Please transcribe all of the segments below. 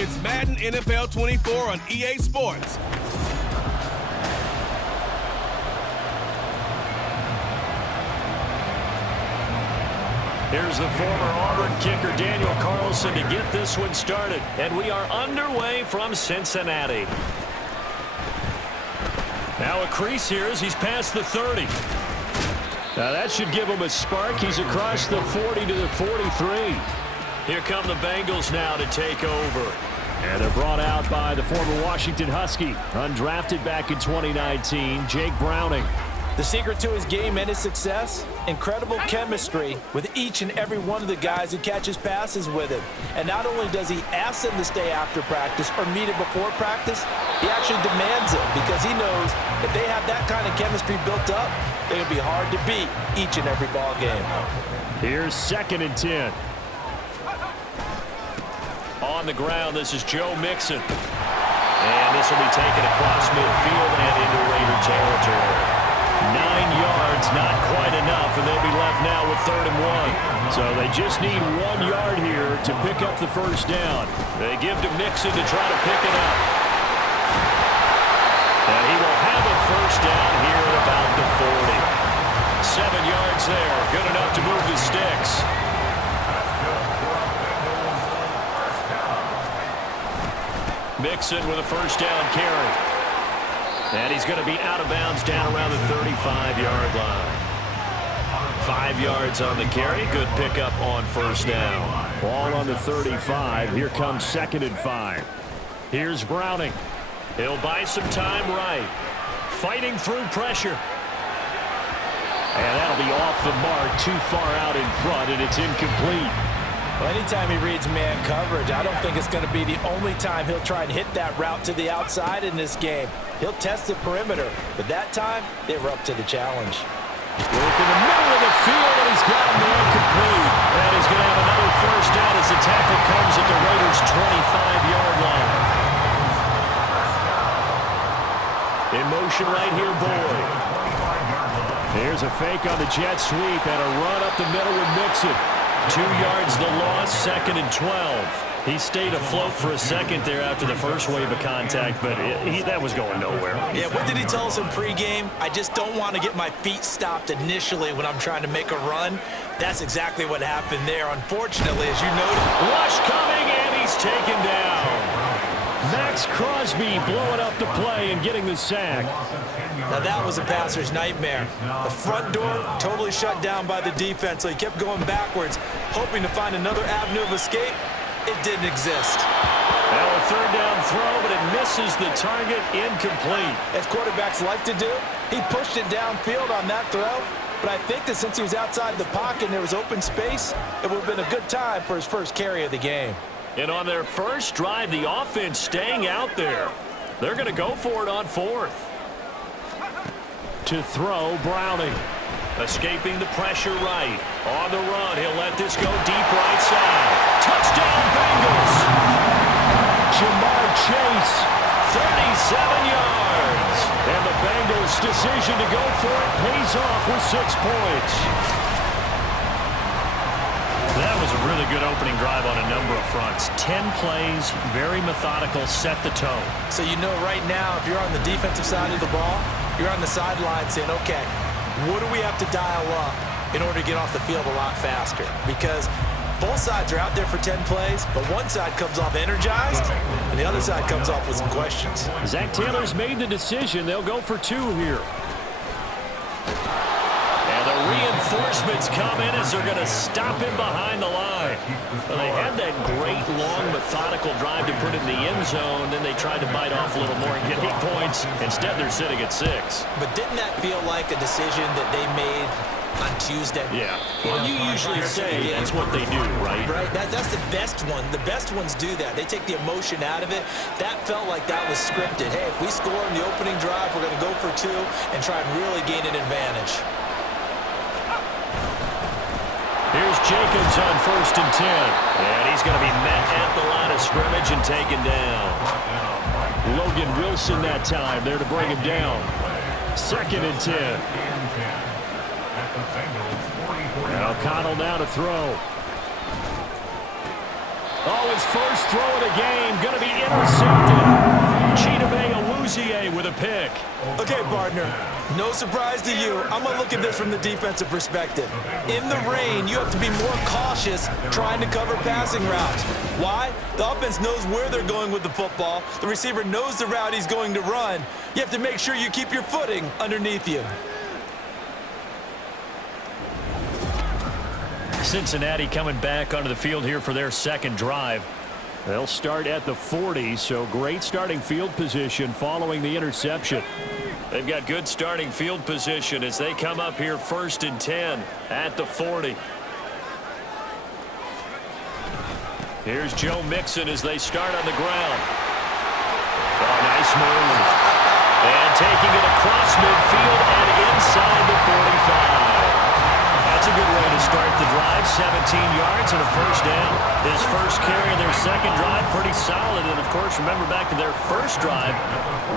It's Madden NFL 24 on EA Sports. Here's the former Auburn kicker Daniel Carlson to get this one started. And we are underway from Cincinnati. Now a crease here as he's past the 30. Now that should give him a spark. He's across the 40 to the 43. Here come the Bengals now to take over. And they're brought out by the former Washington Husky, undrafted back in 2019, Jake Browning. The secret to his game and his success, incredible chemistry with each and every one of the guys who catches passes with him. And not only does he ask them to stay after practice or meet him before practice, he actually demands it because he knows if they have that kind of chemistry built up, they'll be hard to beat each and every ball game. Here's 2nd and 10. On the ground, this is Joe Mixon. And this will be taken across midfield and into Raider territory. 9 yards, not quite enough, and they'll be left now with 3rd and 1. So they just need 1 yard here to pick up the first down. They give to Mixon to try to pick it up. And he will have a first down here at about the 40. 7 yards there, good enough to move the sticks. Mixon with a first down carry. And he's going to be out of bounds down around the 35-yard line. 5 yards on the carry. Good pickup on first down. Ball on the 35. Here comes 2nd and 5. Here's Browning. He'll buy some time right. Fighting through pressure. And that'll be off the mark, too far out in front, and it's incomplete. Well, anytime he reads man coverage, I don't think it's going to be the only time he'll try and hit that route to the outside in this game. He'll test the perimeter, but that time, they were up to the challenge. Work in the middle of the field, and he's got him incomplete. And he's going to have another first down as the tackle comes at the Raiders' 25-yard line. In motion right here, Boyd. Here's a fake on the jet sweep and a run up the middle with Mixon. 2 yards the loss, 2nd and 12. He stayed afloat for a second there after the first wave of contact, but that was going nowhere. Yeah, what did he tell us in pregame? I just don't want to get my feet stopped initially when I'm trying to make a run. That's exactly what happened there. Unfortunately, as you noted. Rush coming, and he's taken down. Max Crosby blowing up the play and getting the sack. Now that was a passer's nightmare. The front door totally shut down by the defense, so he kept going backwards, hoping to find another avenue of escape. It didn't exist. Now a 3rd down throw, but it misses the target, incomplete. As quarterbacks like to do, he pushed it downfield on that throw, but I think that since he was outside the pocket and there was open space, it would have been a good time for his first carry of the game. And on their first drive, the offense staying out there. They're going to go for it on 4th. To throw, Browning. Escaping the pressure right. On the run, he'll let this go deep right side. Touchdown, Bengals! Jamar Chase, 37 yards. And the Bengals' decision to go for it pays off with 6 points. That was a really good opening drive on a number of fronts. 10 plays, very methodical, set the tone. So you know right now, if you're on the defensive side of the ball, you're on the sideline saying, okay, what do we have to dial up in order to get off the field a lot faster? Because both sides are out there for 10 plays, but one side comes off energized, and the other side comes off with some questions. Zach Taylor's made the decision. They'll go for 2 here. And the reinforcements come in as they're going to stop him behind the line. Well, they had that great, long, methodical drive to put it in the end zone. Then they tried to bite off a little more and get 8 points. Instead, they're sitting at 6. But didn't that feel like a decision that they made on Tuesday? Yeah. Well, you usually say that's what they do, right? Right. That's the best one. The best ones do that. They take the emotion out of it. That felt like that was scripted. Hey, if we score in the opening drive, we're going to go for 2 and try and really gain an advantage. Here's Jacobs on 1st and 10. And he's going to be met at the line of scrimmage and taken down. Logan Wilson that time there to bring him down. 2nd and 10. And O'Connell now to throw. Oh, his first throw of the game. Going to be intercepted. Chidobe with a pick. Okay, partner, no surprise to you. I'm going to look at this from the defensive perspective. In the rain, you have to be more cautious trying to cover passing routes. Why? The offense knows where they're going with the football. The receiver knows the route he's going to run. You have to make sure you keep your footing underneath you. Cincinnati coming back onto the field here for their second drive. They'll start at the 40, so great starting field position following the interception. They've got good starting field position as they come up here 1st and 10 at the 40. Here's Joe Mixon as they start on the ground. Oh, nice move. And taking it across midfield and inside the 45. That's a good way to start the drive. 17 yards and a first down. His first carry of their second drive, pretty solid. And, of course, remember back to their first drive,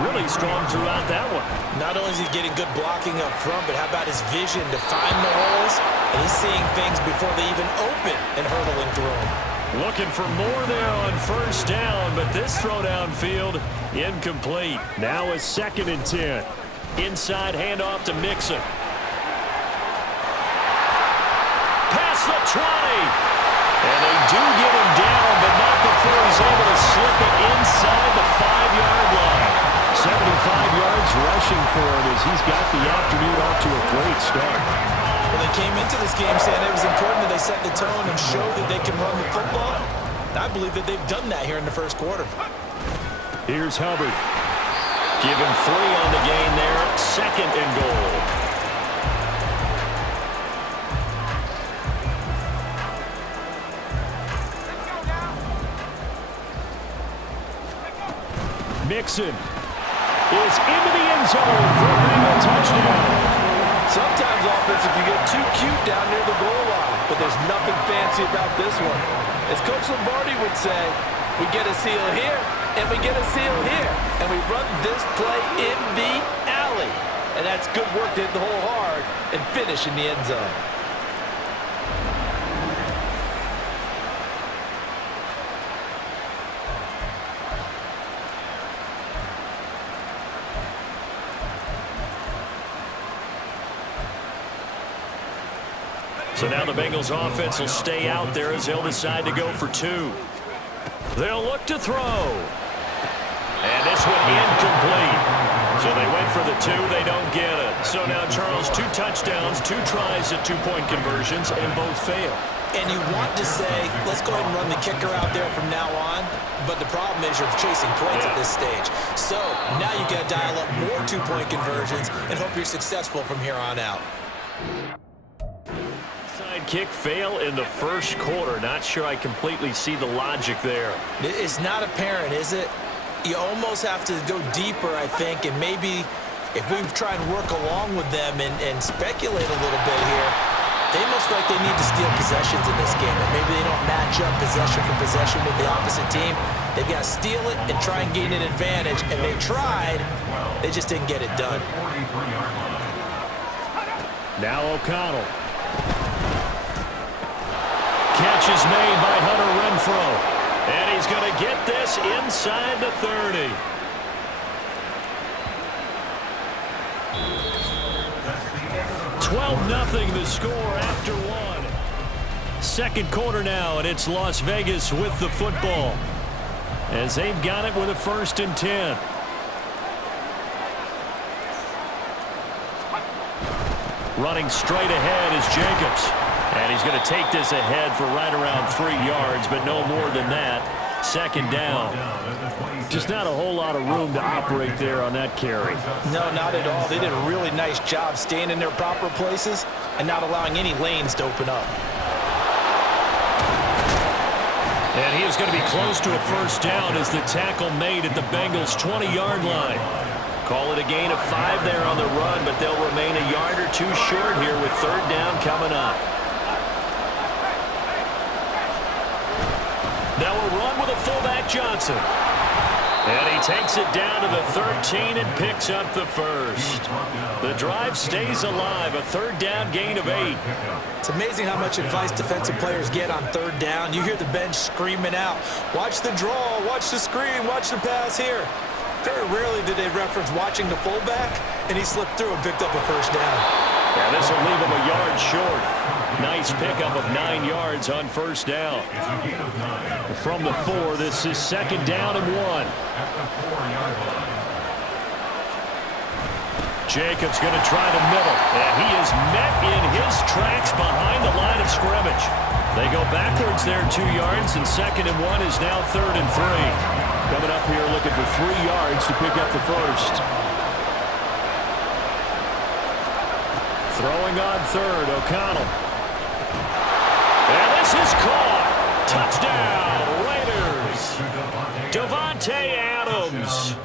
really strong throughout that one. Not only is he getting good blocking up front, but how about his vision to find the holes? And he's seeing things before they even open and hurdling through them. Looking for more there on first down, but this throw downfield incomplete. Now a 2nd and 10. Inside handoff to Mixon. Past the 20. And they do get him down, but not before he's able to slip it inside the 5-yard line. 75 yards rushing for him as he's got the afternoon off to a great start. Well, they came into this game saying it was important that they set the tone and show that they can run the football. I believe that they've done that here in the first quarter. Here's Hubbard. Give him 3 on the gain there. 2nd and goal. Mixon is into the end zone for a Bengal touchdown. Sometimes offense can get too cute down near the goal line, but there's nothing fancy about this one. As Coach Lombardi would say, we get a seal here, and we get a seal here, and we run this play in the alley. And that's good work to hit the hole hard and finish in the end zone. So now the Bengals offense will stay out there as they'll decide to go for 2. They'll look to throw. And this one incomplete. So they went for the 2. They don't get it. So now, Charles, 2 touchdowns, 2 tries at 2-point conversions, and both fail. And you want to say, let's go ahead and run the kicker out there from now on. But the problem is you're chasing points at this stage. So now you got to dial up more 2-point conversions and hope you're successful from here on out. Kick fail in the first quarter. Not sure I completely see the logic there. It's not apparent, is it? You almost have to go deeper, I think, and maybe if we try and work along with them and speculate a little bit here, they most likely need to steal possessions in this game, and maybe they don't match up possession for possession with the opposite team. They've got to steal it and try and gain an advantage, and they tried. They just didn't get it done. Now O'Connell. Catch is made by Hunter Renfrow. And he's going to get this inside the 30. (12-0) the score after 1. Second quarter now, and it's Las Vegas with the football as they've got it with a 1st and 10. Running straight ahead is Jacobs. And he's going to take this ahead for right around 3 yards, but no more than that. 2nd down. Just not a whole lot of room to operate there on that carry. No, not at all. They did a really nice job staying in their proper places and not allowing any lanes to open up. And he is going to be close to a first down as the tackle made at the Bengals' 20-yard line. Call it a gain of 5 there on the run, but they'll remain a yard or 2 short here with 3rd down coming up. Now a run with a fullback Johnson. And he takes it down to the 13 and picks up the first. The drive stays alive, a third down gain of 8. It's amazing how much advice defensive players get on third down. You hear the bench screaming out, watch the draw, watch the screen, watch the pass here. Very rarely do they reference watching the fullback, and he slipped through and picked up a first down. Yeah, this will leave him a yard short. Nice pickup of 9 yards on first down. From the 4, this is second down and 1. Jacobs going to try the middle, and he is met in his tracks behind the line of scrimmage. They go backwards there 2 yards, and second and 1 is now third and 3. Coming up here looking for 3 yards to pick up the first. Throwing on third, O'Connell. And this is caught. Touchdown, Raiders. Davante Adams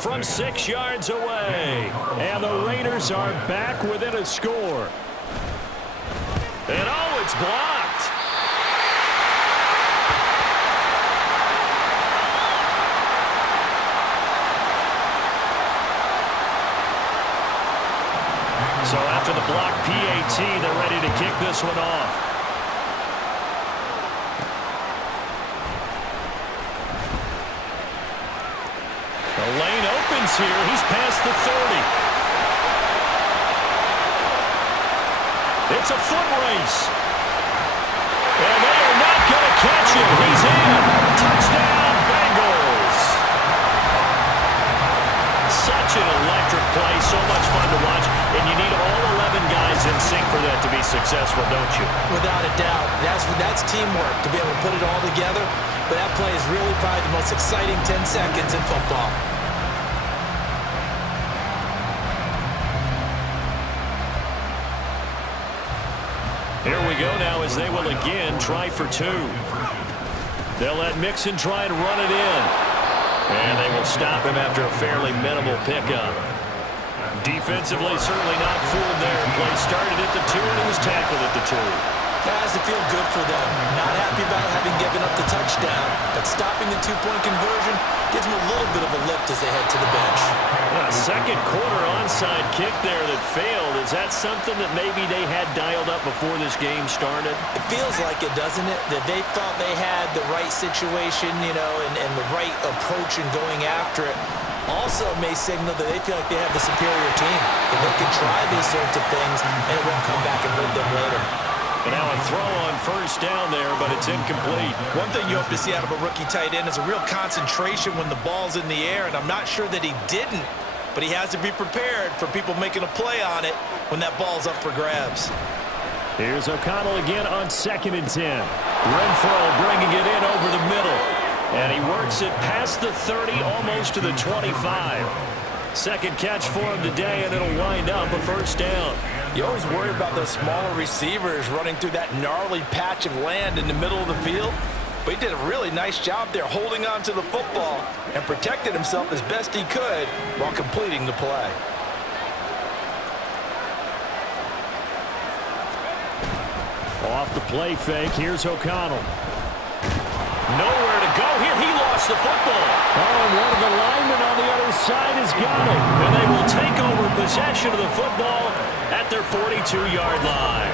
from 6 yards away. And the Raiders are back within a score. And oh, it's blocked. So after the block PAT, they're ready to kick this one off. The lane opens here. He's past the 30. It's a foot race. And they are not going to catch him. He's in. Touchdown, Bengals. Such an electric play. So much fun to watch. And you need all 11 guys in sync for that to be successful, don't you? Without a doubt. That's teamwork to be able to put it all together. But that play is really probably the most exciting 10 seconds in football. Here we go now as they will again try for 2. They'll let Mixon try and run it in. And they will stop him after a fairly minimal pickup. Defensively, certainly not fooled there. Play started at the 2 and it was tackled at the 2. That has to feel good for them. Not happy about having given up the touchdown, but stopping the 2-point conversion gives them a little bit of a lift as they head to the bench. A second quarter onside kick there that failed. Is that something that maybe they had dialed up before this game started? It feels like it, doesn't it? That they thought they had the right situation, and the right approach in going after it. Also may signal that they feel like they have the superior team. That they can try these sorts of things, and it won't come back and hurt them later. And now a throw on first down there, but it's incomplete. One thing you hope to see out of a rookie tight end is a real concentration when the ball's in the air, and I'm not sure that he didn't, but he has to be prepared for people making a play on it when that ball's up for grabs. Here's O'Connell again on second and 10. Renfro bringing it in over the middle, and he works it past the 30, almost to the 25. Second catch for him today, and it'll wind up a first down. You always worry about those smaller receivers running through that gnarly patch of land in the middle of the field. But he did a really nice job there holding on to the football and protected himself as best he could while completing the play. Off the play fake, here's O'Connell. Nowhere to go here. He lost the football. Oh, and one of the linemen on the other side has got it. And they will take over possession of the football at their 42-yard line.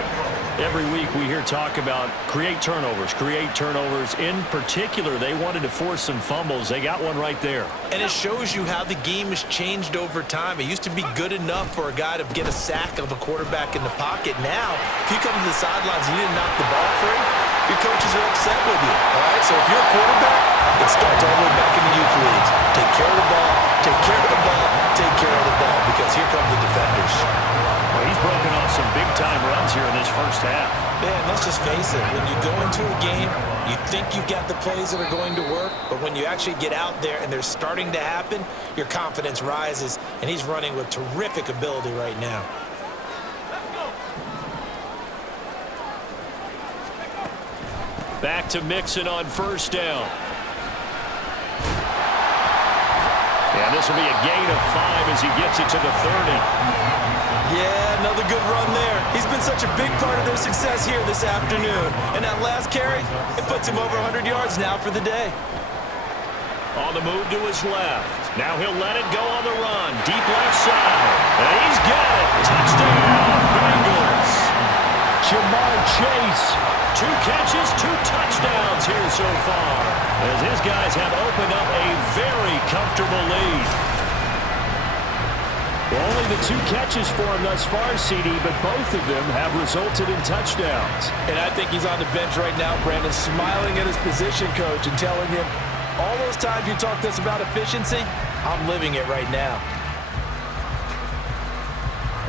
Every week we hear talk about create turnovers. In particular, they wanted to force some fumbles. They got one right there. And it shows you how the game has changed over time. It used to be good enough for a guy to get a sack of a quarterback in the pocket. Now, if you come to the sidelines and you didn't knock the ball free, your coaches are upset with you. All right, so if you're a quarterback, it starts all the way back in the youth leagues. Take care of the ball, take care of the ball, take care of the ball, because here come the defenders. Well, he's broken off some big-time runs here in this first half. Man, let's just face it. When you go into a game, you think you've got the plays that are going to work, but when you actually get out there and they're starting to happen, your confidence rises, and he's running with terrific ability right now. Back to Mixon on first down. And this will be a gain of 5 as he gets it to the 30. Yeah, another good run there. He's been such a big part of their success here this afternoon. And that last carry, it puts him over 100 yards now for the day. On the move to his left. Now he'll let it go on the run. Deep left side. And he's got it. Touchdown, Bengals. Jamar Chase. 2 catches, 2 touchdowns here so far, as his guys have opened up a very comfortable lead. Well, only the 2 catches for him thus far, CD, but both of them have resulted in touchdowns. And I think he's on the bench right now, Brandon, smiling at his position coach and telling him, all those times you talked to us about efficiency, I'm living it right now.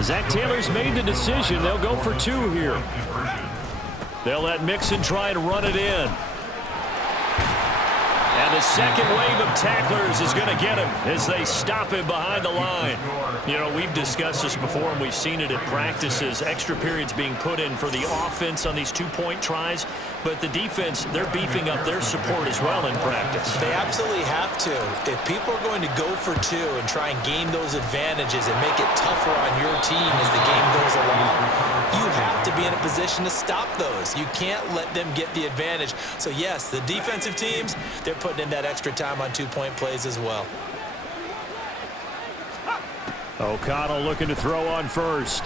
Zach Taylor's made the decision. They'll go for 2 here. They'll let Mixon try and run it in. And the second wave of tacklers is going to get him as they stop him behind the line. You know, we've discussed this before, and we've seen it at practices. Extra periods being put in for the offense on these 2-point tries. But the defense, they're beefing up their support as well in practice. They absolutely have to. If people are going to go for 2 and try and gain those advantages and make it tougher on your team as the game goes along, you have to be in a position to stop those. You can't let them get the advantage. So, yes, the defensive teams, they're putting in that extra time on 2-point plays as well. O'Connell looking to throw on first.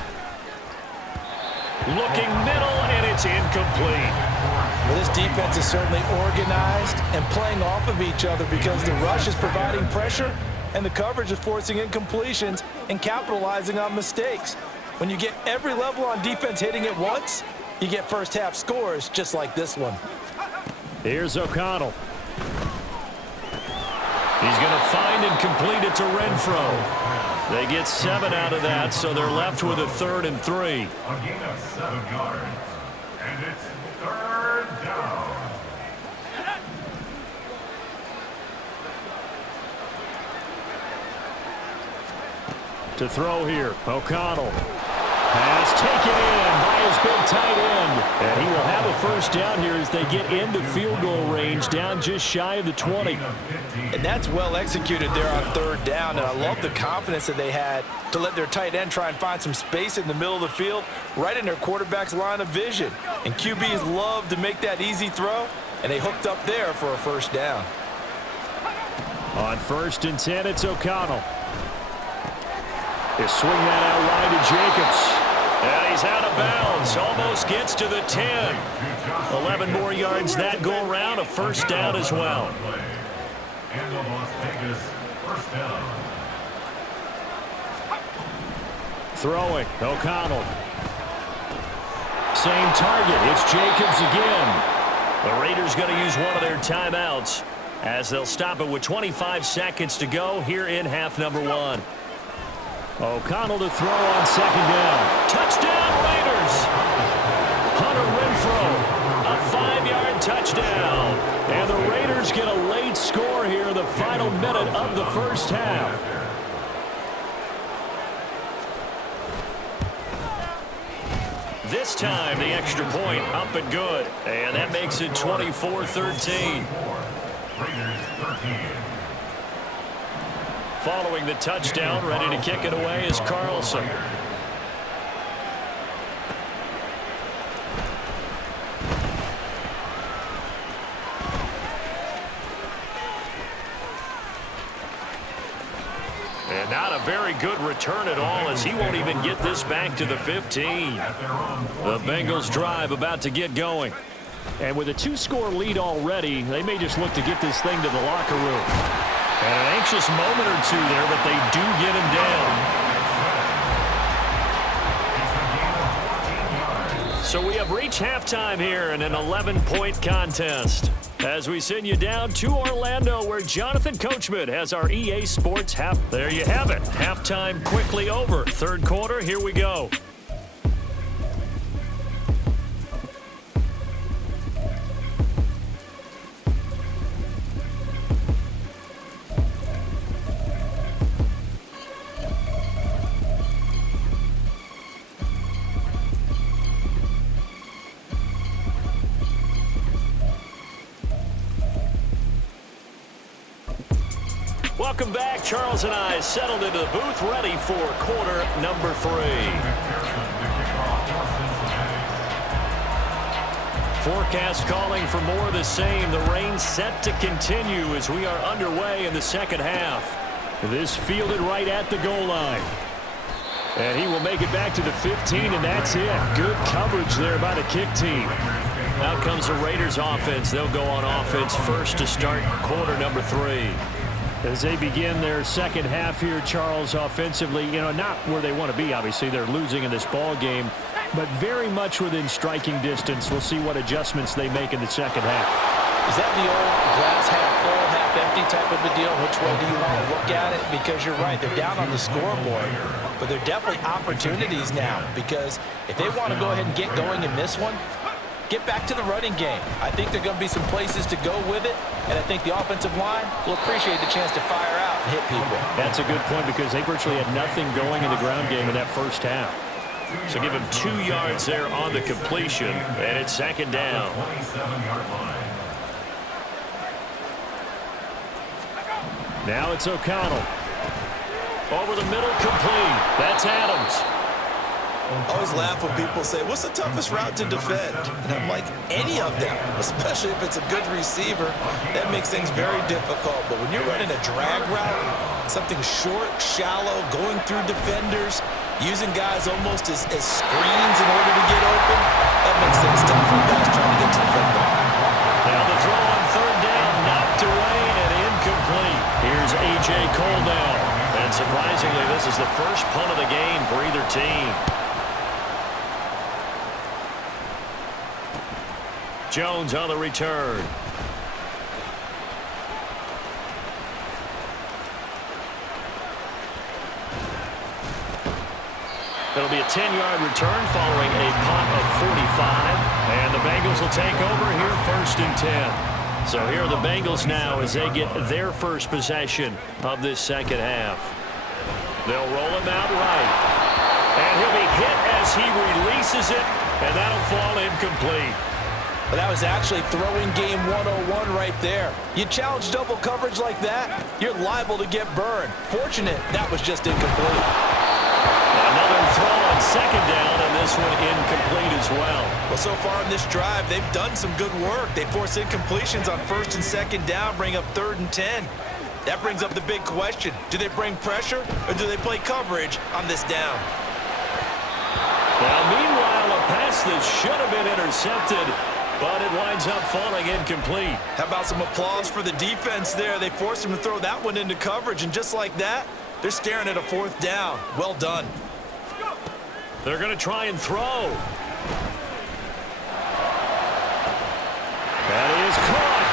Looking middle, and it's incomplete. Well, this defense is certainly organized and playing off of each other because the rush is providing pressure and the coverage is forcing incompletions and capitalizing on mistakes. When you get every level on defense hitting it once, you get first-half scores just like this one. Here's O'Connell. He's going to find and complete it to Renfro. They get 7 out of that, so they're left with a 3rd and 3. A gain of 7 yards, and it's 3rd down. To throw here, O'Connell. Pass taken in by his big tight end. And he will have a first down here as they get into field goal range, down just shy of the 20. And that's well executed there on 3rd down, and I love the confidence that they had to let their tight end try and find some space in the middle of the field, right in their quarterback's line of vision. And QBs love to make that easy throw, and they hooked up there for a first down. On 1st and 10, it's O'Connell. They swing that out wide to Jacobs. And he's out of bounds. Almost gets to the 10. 11 more yards that go around. A first down as well. And the Las Vegas first down. Throwing, O'Connell. Same target. It's Jacobs again. The Raiders going to use one of their timeouts as they'll stop it with 25 seconds to go here in half number 1. O'Connell to throw on 2nd down. Touchdown, Raiders! Hunter Renfro, a 5-yard touchdown. And the Raiders get a late score here in the final minute of the first half. This time, the extra point up and good. And that makes it 24-13. Raiders 13. Following the touchdown, ready to kick it away is Carlson. And not a very good return at all, as he won't even get this back to the 15. The Bengals drive about to get going. And with a 2-score lead already, they may just look to get this thing to the locker room. And an anxious moment or 2 there, but they do get him down. So we have reached halftime here in an 11-point contest. As we send you down to Orlando, where Jonathan Coachman has our EA Sports half. There you have it. Halftime quickly over. 3rd quarter, here we go. Welcome back. Charles and I settled into the booth, ready for quarter number 3. forecast calling for more of the same. The rain set to continue as we are underway in the second half. This fielded right at the goal line. And he will make it back to the 15, and that's it. Good coverage there by the kick team. Out comes the Raiders offense. They'll go on offense first to start quarter number 3. As they begin their second half here, Charles, offensively, not where they want to be. Obviously, they're losing in this ball game, but very much within striking distance. We'll see what adjustments they make in the second half. Is that the old glass half full, half empty type of a deal? Which way do you want to look at it? Because you're right, they're down on the scoreboard, but there are definitely opportunities now, because if they want to go ahead and get going in this one, get back to the running game. I think there are going to be some places to go with it, and I think the offensive line will appreciate the chance to fire out and hit people. That's a good point, because they virtually had nothing going in the ground game in that first half. So give him 2 yards there on the completion, and it's second down. 27-yard line. Now it's O'Connell. Over the middle, complete. That's Adams. I always laugh when people say, what's the toughest route to defend? And I'm like, any of them, especially if it's a good receiver. That makes things very difficult. But when you're running a drag route, something short, shallow, going through defenders, using guys almost as screens in order to get open, that makes things tough for guys trying to get to the football. Now the throw on third down, knocked away and incomplete. Here's A.J. Cole now. And surprisingly, this is the first punt of the game for either team. Jones on the return. It'll be a 10-yard return following a punt of 45. And the Bengals will take over here first and 10. So here are the Bengals now as they get their first possession of this second half. They'll roll him out right. And he'll be hit as he releases it, and that'll fall incomplete. But that was actually throwing game 101 right there. You challenge double coverage like that, you're liable to get burned. Fortunate, that was just incomplete. Another throw on second down, and this one incomplete as well. Well, so far in this drive, they've done some good work. They force incompletions on first and second down, bring up 3rd and 10. That brings up the big question. Do they bring pressure, or do they play coverage on this down? Now, meanwhile, a pass that should have been intercepted, but it winds up falling incomplete. How about some applause for the defense there? They forced him to throw that one into coverage, and just like that, they're staring at a 4th down. Well done. They're going to try and throw. That is caught.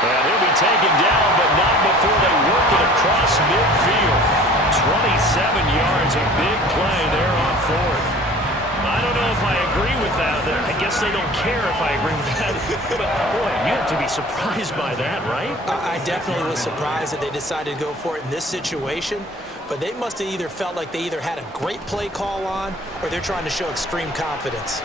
And he'll be taken down, but not before they work it across midfield. 27 yards, a big play there on 4th. I don't know if I agree with that. I guess they don't care if I agree with that. But, boy, you have to be surprised by that, right? I definitely was surprised that they decided to go for it in this situation. But they must have either felt like they either had a great play call on or they're trying to show extreme confidence.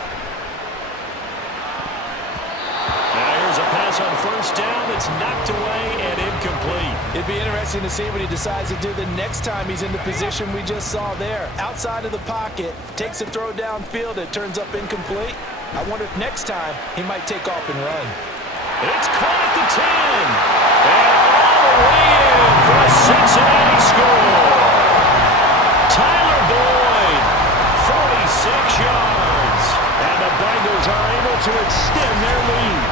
Now here's a pass on first down that's knocked away and incomplete. It'd be interesting to see what he decides to do the next time he's in the position we just saw there. Outside of the pocket, takes a throw downfield, it turns up incomplete. I wonder if next time he might take off and run. It's caught at the 10. And all the way in for a Cincinnati score. Tyler Boyd, 46 yards. And the Bengals are able to extend their lead.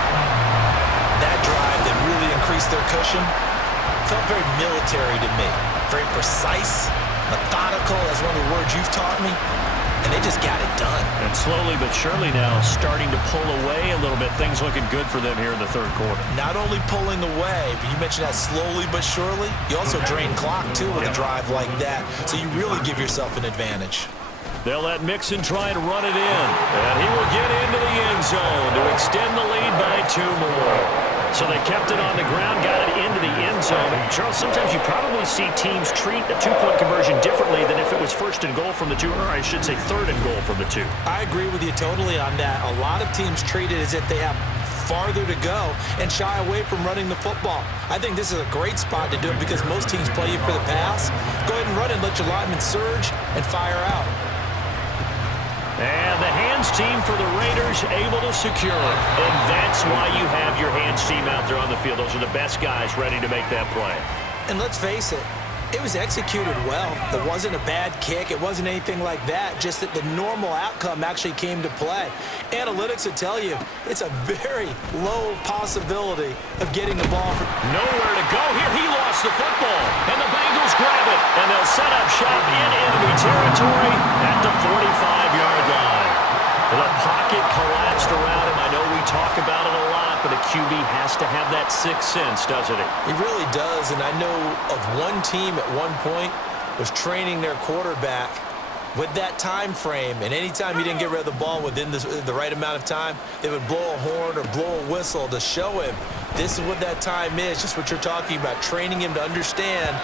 That drive that really increased their cushion felt very military to me. Very precise, methodical, that's one of the words you've taught me. And they just got it done. And slowly but surely now starting to pull away a little bit. Things looking good for them here in the 3rd quarter. Not only pulling away, but you mentioned that slowly but surely. You also drain clock, too, with a drive like that. So you really give yourself an advantage. They'll let Mixon try and run it in. And he will get into the end zone to extend the lead by 2 more. So they kept it on the ground, got it into the end zone. Charles, sometimes you probably see teams treat a 2-point conversion differently than if it was 1st and goal from the 2, or I should say 3rd and goal from the 2. I agree with you totally on that. A lot of teams treat it as if they have farther to go and shy away from running the football. I think this is a great spot to do it because most teams play you for the pass. Go ahead and run and let your linemen surge and fire out. And the hands team for the Raiders able to secure it. And that's why you have your hands team out there on the field. Those are the best guys ready to make that play. And let's face it, it was executed well. It wasn't a bad kick. It wasn't anything like that. Just that the normal outcome actually came to play. Analytics will tell you it's a very low possibility of getting the ball. Nowhere to go here. He lost the football. And the Bengals grab it. And they'll set up shop in enemy territory at the 45-yard line. The pocket collapsed around him. I know we talk about it a lot, but a QB has to have that sixth sense, doesn't it? He really does, and I know of one team at one point was training their quarterback with that time frame, and anytime he didn't get rid of the ball within the right amount of time, they would blow a horn or blow a whistle to show him this is what that time is, just what you're talking about, training him to understand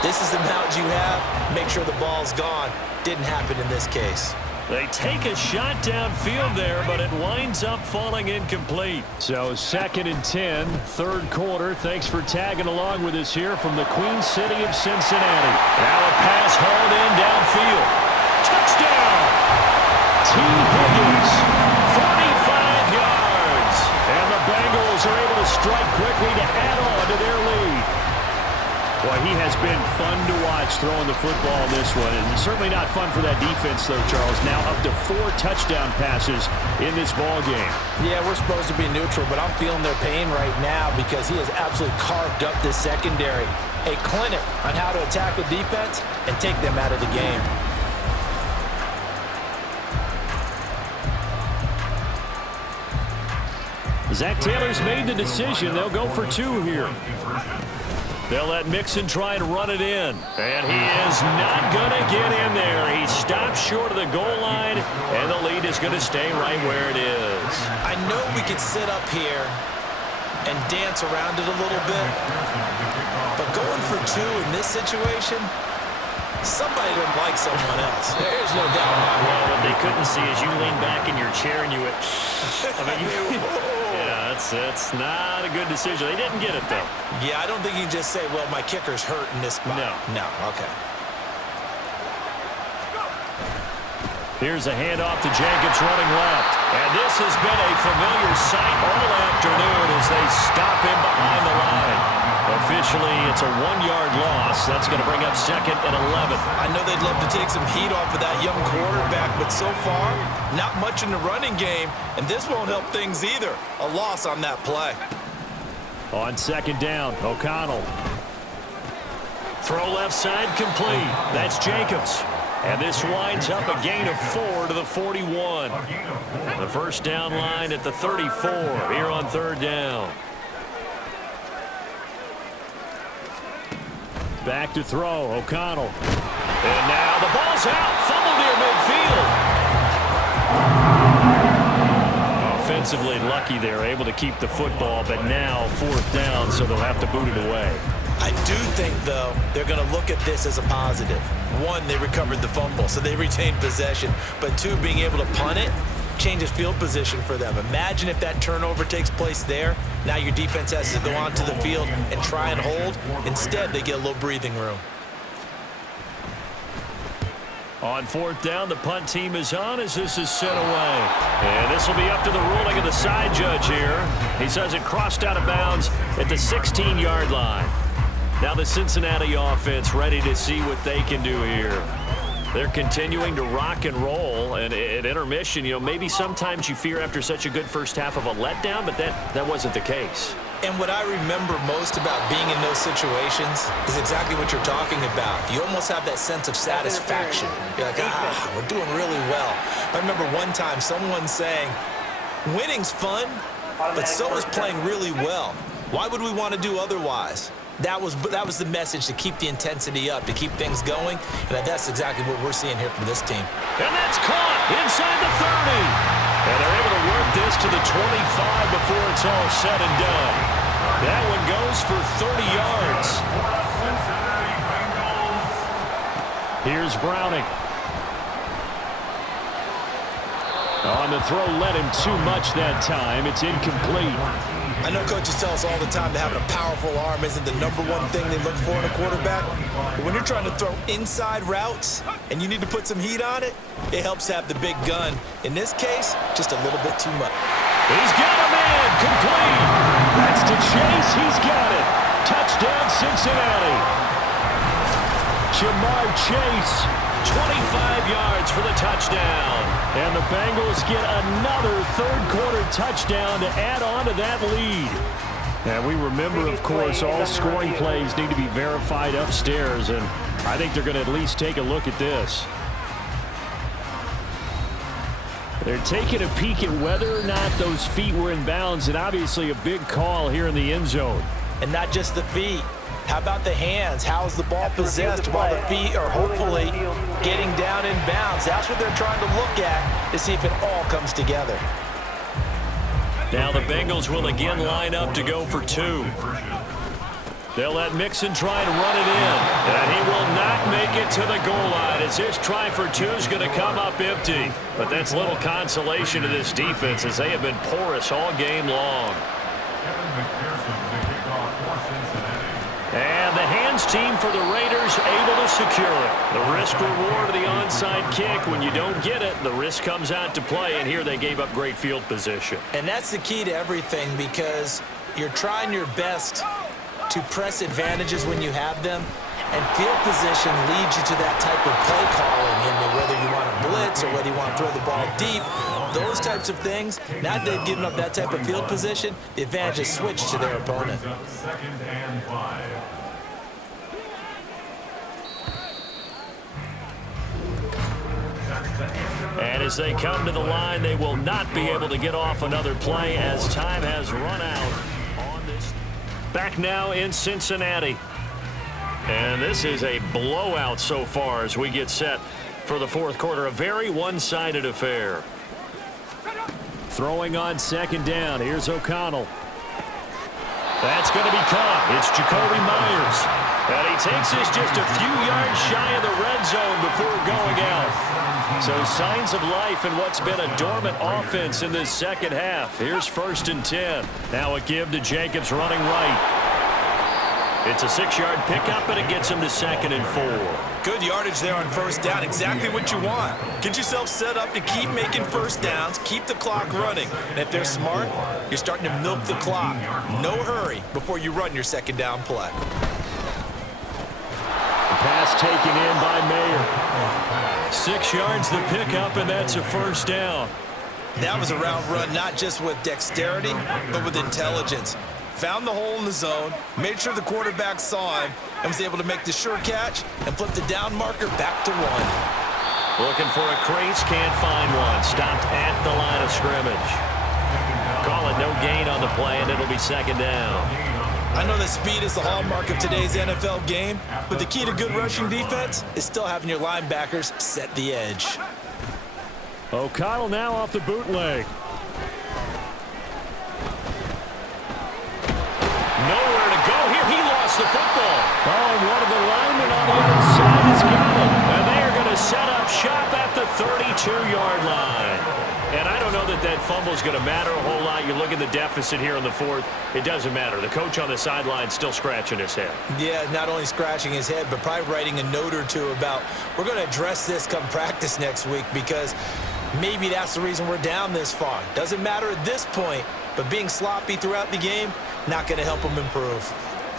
this is the amount you have, make sure the ball's gone. Didn't happen in this case. They take a shot downfield there, but it winds up falling incomplete. So 2nd and 10, third quarter. Thanks for tagging along with us here from the Queen City of Cincinnati. Now a pass hauled in downfield. Touchdown! T. Higgins, 45 yards. And the Bengals are able to strike quickly to add on to their lead. Boy, he has been fun to watch throwing the football in this one. And certainly not fun for that defense, though, Charles. Now up to 4 touchdown passes in this ball game. Yeah, we're supposed to be neutral, but I'm feeling their pain right now because he has absolutely carved up this secondary. A clinic on how to attack a defense and take them out of the game. Zach Taylor's made the decision. They'll go for 2 here. They'll let Mixon try and run it in. And he is not going to get in there. He stops short of the goal line, and the lead is going to stay right where it is. I know we could sit up here and dance around it a little bit, but going for 2 in this situation, somebody didn't like someone else. There's no doubt about it. Well, what they couldn't see is you lean back in your chair and you went, yeah, it's not a good decision. They didn't get it, though. Yeah, I don't think you can just say, well, my kicker's hurt in this spot. No, okay. Here's a handoff to Jacobs running left. And this has been a familiar sight all afternoon as they stop him behind the line. Officially, it's a 1-yard loss. That's going to bring up 2nd and 11. I know they'd love to take some heat off of that young quarterback, but so far, not much in the running game, and this won't help things either. A loss on that play. On 2nd down, O'Connell. Throw left side complete. That's Jacobs. And this winds up a gain of 4 to the 41. The first down line at the 34 here on 3rd down. Back to throw, O'Connell. And now the ball's out. Fumble near midfield. Offensively lucky they're able to keep the football, but now 4th down, so they'll have to boot it away. I do think, though, they're going to look at this as a positive. 1, they recovered the fumble, so they retained possession. But 2, being able to punt it changes field position for them. Imagine if that turnover takes place there. Now your defense has to go onto the field and try and hold. Instead, they get a little breathing room. On 4th down, the punt team is on as this is sent away. And this will be up to the ruling of the side judge here. He says it crossed out of bounds at the 16-yard line. Now the Cincinnati offense ready to see what they can do here. They're continuing to rock and roll, and at intermission, maybe sometimes you fear after such a good first half of a letdown, but that wasn't the case. And what I remember most about being in those situations is exactly what you're talking about. You almost have that sense of satisfaction. You're like, we're doing really well. I remember one time someone saying, winning's fun, but so is playing really well. Why would we want to do otherwise? That was the message, to keep the intensity up, to keep things going, and that's exactly what we're seeing here from this team. And that's caught inside the 30. And they're able to work this to the 25 before it's all said and done. That one goes for 30 yards. Here's Browning. On the throw, led him too much that time. It's incomplete. I know coaches tell us all the time that having a powerful arm isn't the #1 thing they look for in a quarterback. But when you're trying to throw inside routes and you need to put some heat on it, it helps have the big gun. In this case, just a little bit too much. He's got a man, complete. That's to Chase. He's got it. Touchdown, Cincinnati. Jamar Chase. 25 yards for the touchdown. And the Bengals get another third-quarter touchdown to add on to that lead. And we remember, of course, all scoring plays need to be verified upstairs, and I think they're going to at least take a look at this. They're taking a peek at whether or not those feet were in bounds, and obviously a big call here in the end zone. And not just the feet. How about the hands? How's the ball possessed while the feet are hopefully getting down in bounds? That's what they're trying to look at to see if it all comes together. Now the Bengals will again line up to go for 2. They'll let Mixon try and run it in. And he will not make it to the goal line as his try for 2 is going to come up empty. But that's little consolation to this defense as they have been porous all game long. And the hands team for the Raiders able to secure it. The risk reward of the onside kick. When you don't get it, the risk comes out to play. And here they gave up great field position. And that's the key to everything, because you're trying your best to press advantages when you have them. And field position leads you to that type of play calling, and whether you want to blitz or whether you want to throw the ball deep, those types of things. Now that they've given up that type of field position, the advantage is switched to their opponent. Second and 5. And as they come to the line, they will not be able to get off another play as time has run out on this. Back now in Cincinnati. And this is a blowout so far as we get set for the fourth quarter. A very one-sided affair. Throwing on second down. Here's O'Connell. That's going to be caught. It's Jacoby Myers. And he takes this just a few yards shy of the red zone before going out. So signs of life in what's been a dormant offense in this second half. Here's 1st and 10. Now a give to Jacobs running right. It's a 6-yard pickup, and it gets him to 2nd and 4. Good yardage there on 1st down. Exactly what you want. Get yourself set up to keep making 1st downs, keep the clock running. And if they're smart, you're starting to milk the clock. No hurry before you run your 2nd down play. Pass taken in by Mayer. 6 yards the pickup, and that's a 1st down. That was a route run not just with dexterity, but with intelligence. Found the hole in the zone, made sure the quarterback saw him, and was able to make the sure catch and flip the down marker back to 1. Looking for a crease, can't find one. Stopped at the line of scrimmage. Call it no gain on the play, and it'll be 2nd down. I know that speed is the hallmark of today's NFL game, but the key to good rushing defense is still having your linebackers set the edge. O'Connell now off the bootleg. Nowhere to go here. He lost the football. Oh, and one of the linemen on the other side has got it. And they are going to set up shop at the 32-yard line. And I don't know that that fumble is going to matter a whole lot. You look at the deficit here in the 4th. It doesn't matter. The coach on the sideline still scratching his head. Yeah, not only scratching his head, but probably writing a note or two about, we're going to address this come practice next week, because maybe that's the reason we're down this far. Doesn't matter at this point, but being sloppy throughout the game, not going to help them improve.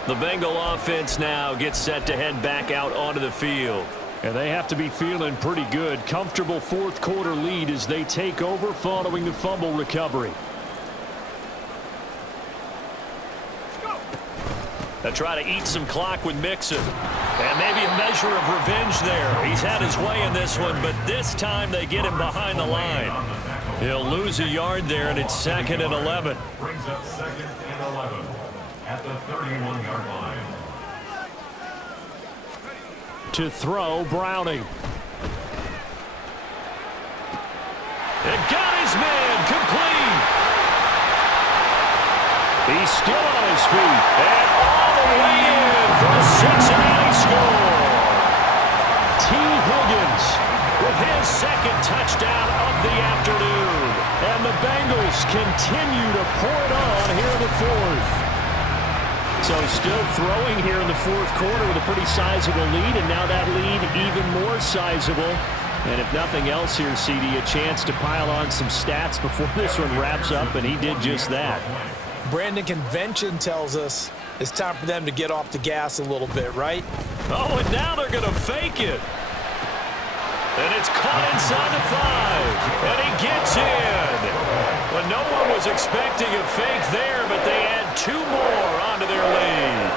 The Bengal offense now gets set to head back out onto the field. And they have to be feeling pretty good. Comfortable fourth quarter lead as they take over following the fumble recovery. They'll try to eat some clock with Mixon. And maybe a measure of revenge there. He's had his way in this one, but this time they get him behind the line. He'll lose a yard there, and it's 2nd and 11. Brings up 2nd and 11 at the 31-yard line. To throw, Browning. And got his man complete. He's still on his feet. And all the way in for a Cincinnati score. T. Higgins with his 2nd touchdown of the afternoon. And the Bengals continue to pour it on here in the fourth. So still throwing here in the fourth quarter with a pretty sizable lead, and now that lead even more sizable. And if nothing else here, CD, a chance to pile on some stats before this one wraps up, and he did just that. Brandon, convention tells us it's time for them to get off the gas a little bit, right? Oh, and now they're going to fake it. And it's caught inside the 5. And he gets in. But no one was expecting a fake there, but they add 2 more onto their lead.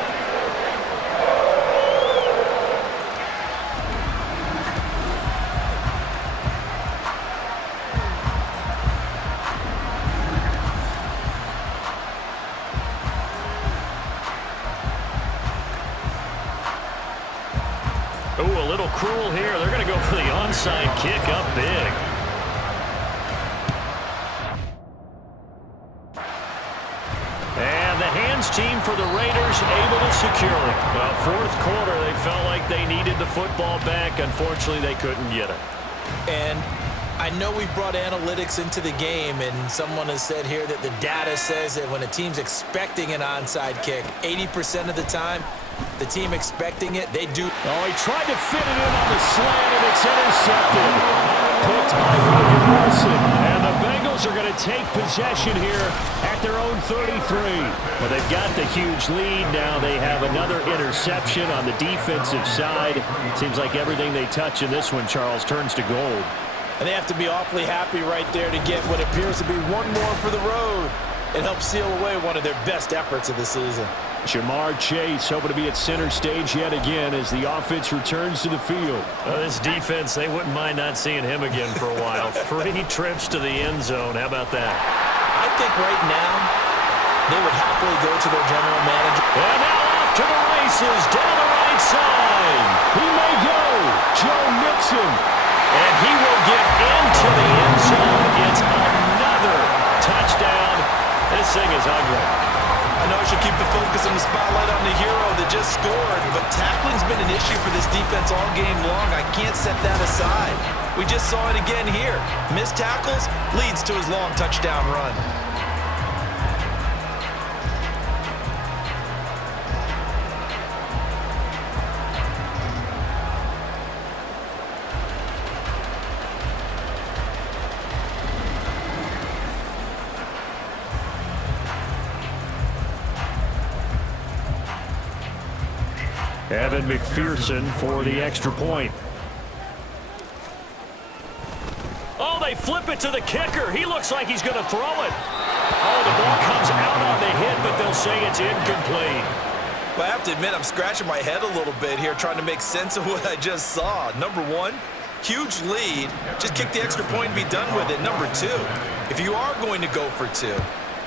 Ooh, a little cruel here. They're going to go for the onside kick up big. And the hands team for the Raiders able to secure it. Well, fourth quarter, they felt like they needed the football back. Unfortunately, they couldn't get it. And I know we brought analytics into the game, and someone has said here that the data says that when a team's expecting an onside kick, 80% of the time, the team expecting it, they do. Oh, he tried to fit it in on the slant, and it's intercepted. Picked by Logan Wilson. And the Bengals are going to take possession here at their own 33. Well, they've got the huge lead. Now they have another interception on the defensive side. Seems like everything they touch in this one, Charles, turns to gold. And they have to be awfully happy right there to get what appears to be one more for the road. It helps seal away one of their best efforts of the season. Jamar Chase hoping to be at center stage yet again as the offense returns to the field. This defense, they wouldn't mind not seeing him again for a while. 3 trips to the end zone. How about that? I think right now they would happily go to their general manager. And now off to the races down the right side. He may go. Joe Mixon. And he will get into the end zone. It's another touchdown. This thing is ugly. I know I should keep the focus and the spotlight on the hero that just scored, but tackling's been an issue for this defense all game long. I can't set that aside. We just saw it again here. Missed tackles leads to his long touchdown run. Evan McPherson for the extra point. Oh, they flip it to the kicker. He looks like he's going to throw it. Oh, the ball comes out on the hit, but they'll say it's incomplete. Well, I have to admit, I'm scratching my head a little bit here trying to make sense of what I just saw. Number one, huge lead. Just kick the extra point and be done with it. Number two, if you are going to go for 2,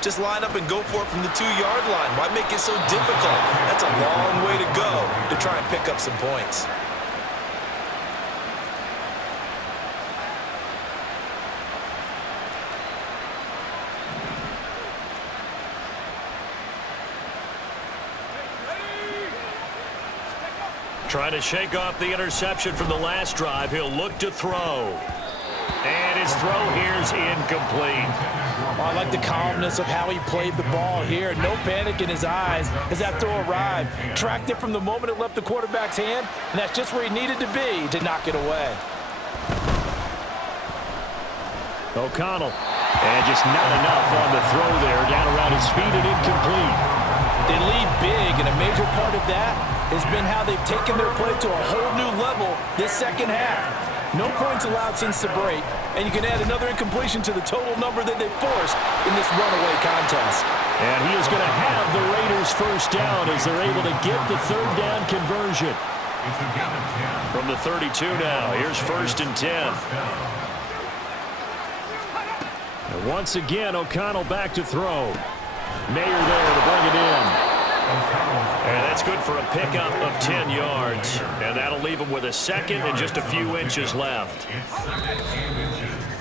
just line up and go for it from the 2-yard line. Why make it so difficult? That's a long way to go to try and pick up some points. Trying to shake off the interception from the last drive. He'll look to throw. And his throw here is incomplete. Well, I like the calmness of how he played the ball here. No panic in his eyes as that throw arrived. Tracked it from the moment it left the quarterback's hand, and that's just where he needed to be to knock it away. O'Connell. And just not enough on the throw there. Down around his feet and incomplete. They lead big, and a major part of that has been how they've taken their play to a whole new level this second half. No points allowed since the break, and you can add another incompletion to the total number that they forced in this runaway contest. And he is going to have the Raiders first down as they're able to get the third down conversion. From the 32 now, here's 1st and 10. And once again, O'Connell back to throw. Mayer there to bring it in. And that's good for a pickup of 10 yards. And that'll leave him with a second and just a few inches left.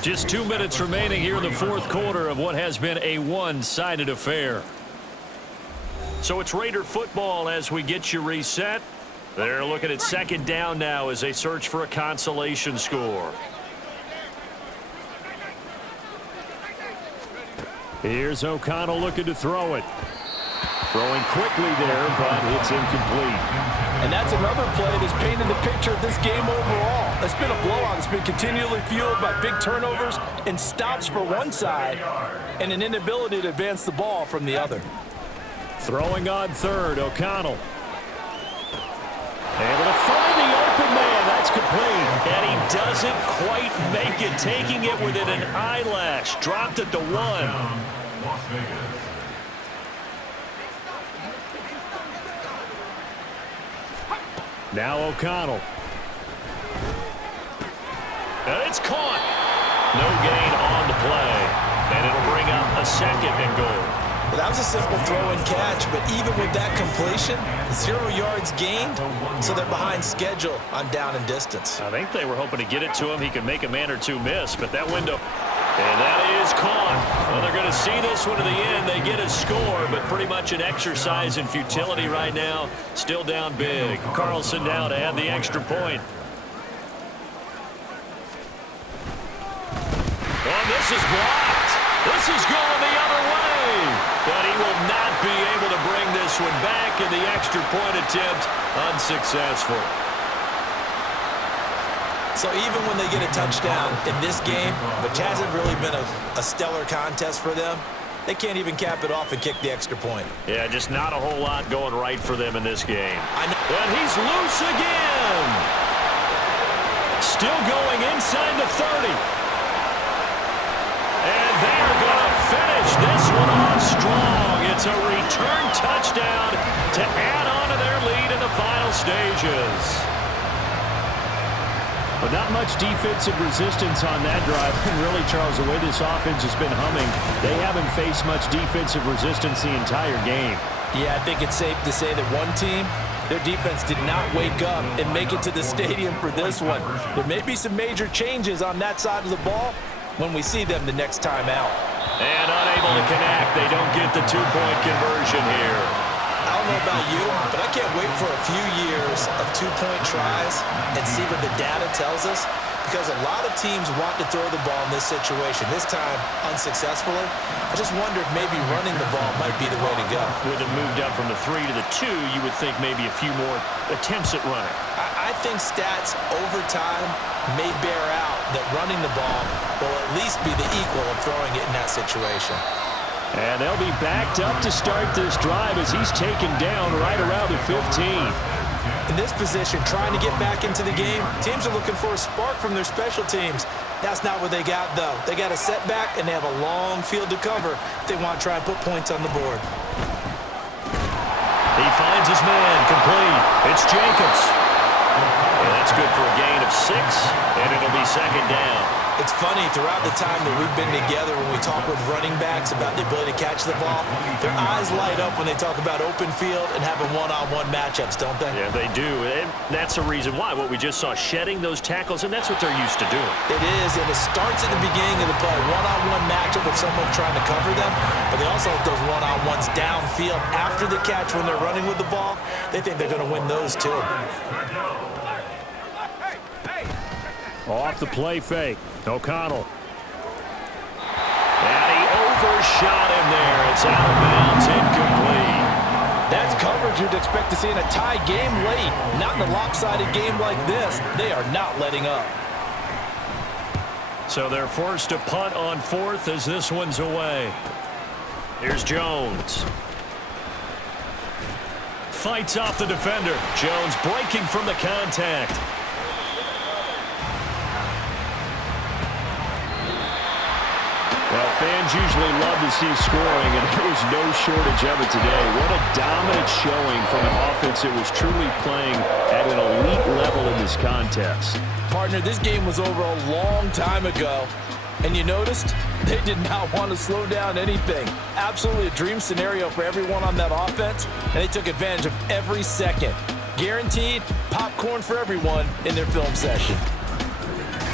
Just 2 minutes remaining here in the fourth quarter of what has been a one-sided affair. So it's Raider football as we get you reset. They're looking at second down now as they search for a consolation score. Here's O'Connell looking to throw it. Throwing quickly there, but it's incomplete. And that's another play that's painted the picture of this game overall. It's been a blowout. It's been continually fueled by big turnovers and stops for one side and an inability to advance the ball from the other. Throwing on third, O'Connell. Able to find the open man. That's complete. And he doesn't quite make it, taking it within an eyelash. Dropped it to 1. Las Vegas. Now O'Connell. And it's caught. No gain on the play. And it'll bring up a 2nd and goal. Well, that was a simple throw and catch, but even with that completion, 0 yards gained, so they're behind schedule on down and distance. I think they were hoping to get it to him. He could make a man or two miss, but that window, and that is caught. Well, they're going to see this one to the end. They get a score, but pretty much an exercise in futility right now. Still down big. Carlson now to add the extra point. Oh, this is blocked. This is going the other way. But he will not be able to bring this one back, and the extra point attempt unsuccessful. So even when they get a touchdown in this game, which hasn't really been a stellar contest for them, they can't even cap it off and kick the extra point. Yeah, just not a whole lot going right for them in this game. And he's loose again. Still going inside the 30. And they're going to finish this one off strong. It's a return touchdown to add on to their lead in the final stages. But not much defensive resistance on that drive. And really, Charles, the way this offense has been humming, they haven't faced much defensive resistance the entire game. Yeah, I think it's safe to say that one team, their defense did not wake up and make it to the stadium for this one. There may be some major changes on that side of the ball when we see them the next time out. And unable to connect. They don't get the two-point conversion here. I don't know about you, but I can't wait for a few years of two-point tries and see what the data tells us, because a lot of teams want to throw the ball in this situation, this time unsuccessfully. I just wonder if maybe running the ball might be the way to go. With it moved up from the 3 to the 2, you would think maybe a few more attempts at running. I think stats over time may bear out that running the ball will at least be the equal of throwing it in that situation. And they'll be backed up to start this drive as he's taken down right around the 15. In this position, trying to get back into the game, teams are looking for a spark from their special teams. That's not what they got, though. They got a setback, and they have a long field to cover if they want to try and put points on the board. He finds his man, complete. It's Jacobs. And that's good for a gain of 6, and it'll be 2nd down. It's funny, throughout the time that we've been together, when we talk with running backs about the ability to catch the ball, their eyes light up when they talk about open field and having one-on-one matchups, don't they? Yeah, they do. And that's the reason why. What we just saw, shedding those tackles, and that's what they're used to doing. It is, and it starts at the beginning of the play. One-on-one matchup with someone trying to cover them, but they also have those one-on-ones downfield after the catch when they're running with the ball. They think they're going to win those, too. Off the play fake. O'Connell. And he overshot him there. It's out of bounds, incomplete. That's coverage you'd expect to see in a tie game late. Not in a lopsided game like this. They are not letting up. So they're forced to punt on 4th as this one's away. Here's Jones. Fights off the defender. Jones breaking from the contact. Well, fans usually love to see scoring, and there was no shortage of it today. What a dominant showing from an offense that was truly playing at an elite level in this contest. Partner, this game was over a long time ago, and you noticed they did not want to slow down anything. Absolutely a dream scenario for everyone on that offense, and they took advantage of every second. Guaranteed popcorn for everyone in their film session.